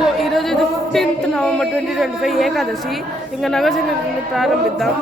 So ఈరోజు ఇది fifteenth November twenty twenty five Ekadashi. ఇంకా నగరసంగతిని ప్రారంభిద్దాం.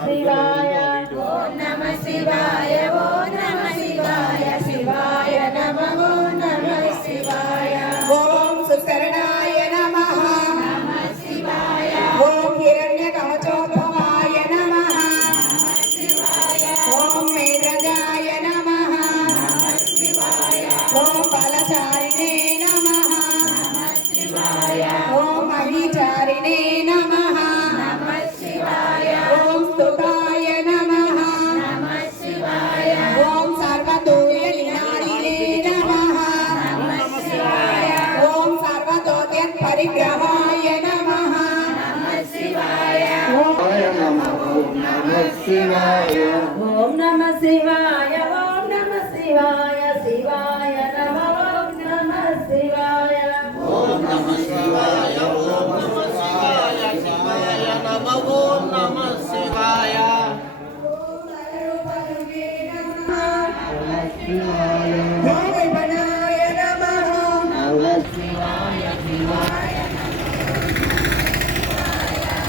శివాయ ఓం నమ శివాయ ఓం పరిగ్రహాయ నమః ఓం నమ శివాయ ఓం నమ శివాయ శివాయ నమ ఓం నమ శివాయ ఓం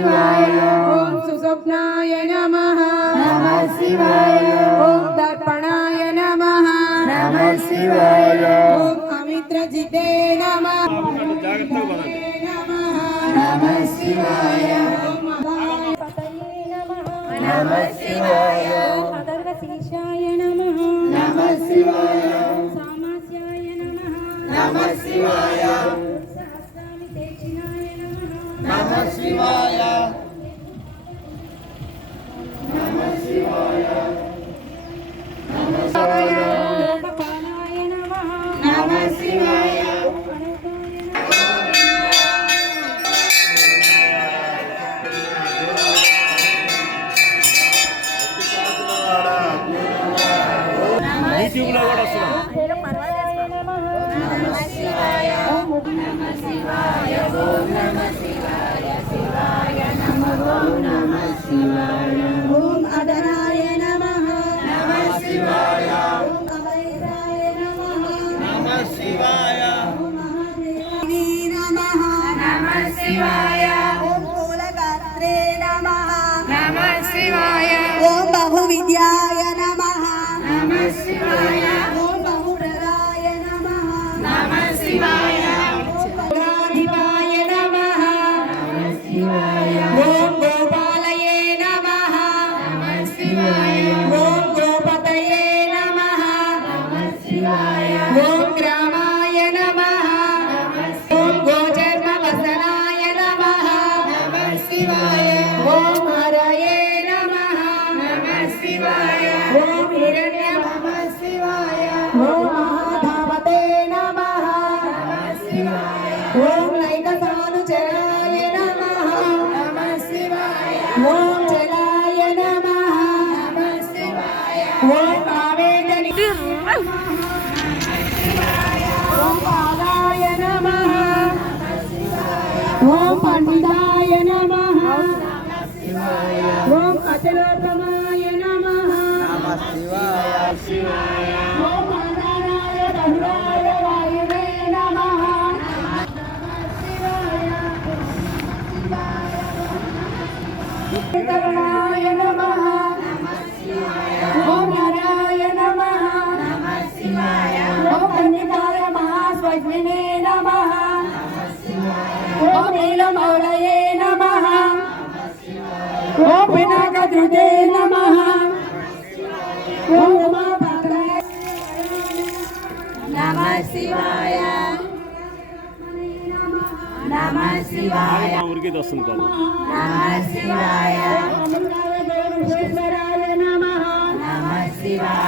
నమ శివాయ ఓం సుస్వప్నాయ నమః నమ శివాయ ఓం దర్పణాయ నమః నమ శివాయ ఓం అమిత్రజితే నమః నమ శివాయ నమ శివాయ అగర్వశీషాయ నమ నమ శివాయ సామాస్యాయ నమ నమ నమ శివాయ లోకపాలాయ బహువిద్యాయ నమః. ఓం బహుప్రదాయ నమః. నమ శివాయ ఓం భద్రాధిపాయ నమః. ఓం గోపాలయే నమః. ఓం గోపతయే నమః. ఓం గ్రామాయ ఓం హిరణ్య నమ శివాయ. ఓం మహాధావతే నమః. నమ శివాయ. ఓం నైకసానుచరాయ నమః. నమ శివాయ. ఓం జలాయ నమః. నమ శివాయ. ఓం కావేటని ఓం పాదాయ నమః. ఓం పండితాయ నమః. ఓం నమః ఓం మంగళాయ ధనురాయ వాయువే నమ శివాయ. నమ శివాయ. ఊరికి వస్తుంది బాబు నమ శివాయ. నమ శివాయ.